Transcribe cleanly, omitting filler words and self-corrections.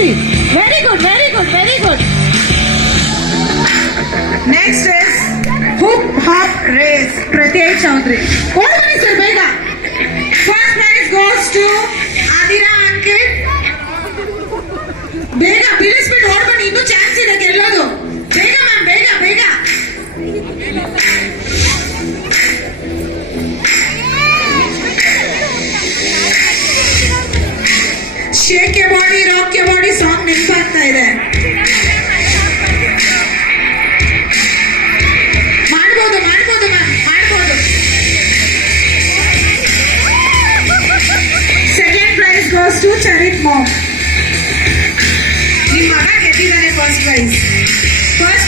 Jalsi. Very good, very good, very good. Next is hoop hop race. Pratyek Chaudhary. What one is Bega? First prize goes to Adira Ankit. ಬೇಗ ಬಿಡಿಸ್ಬಿಟ್ಟು ಓಡ್ಬನ್ನಿ, ಇನ್ನೂ chance ಇದೆ ಗೆಲ್ಲೋದು. ಬೇಗ ma'am, ಬೇಗ ಬೇಗ. Shake ya body rock ya body song ನೆನಪಾಗ್ತಾ ಇದೆ. ಮಾಡ್ಬೋದು ಮಾಡ್ಬೋದು ಮ್ಯಾಮ್, ಮಾಡ್ಬೋದು. Second prize goes to Charith ma'am. ನಿಮ್ಮ ಮಗ ಗೆದ್ದಿದ್ದಾನೆ ಫಸ್ಟ್ ಪ್ರೈಸ್. ಫಸ್ಟ್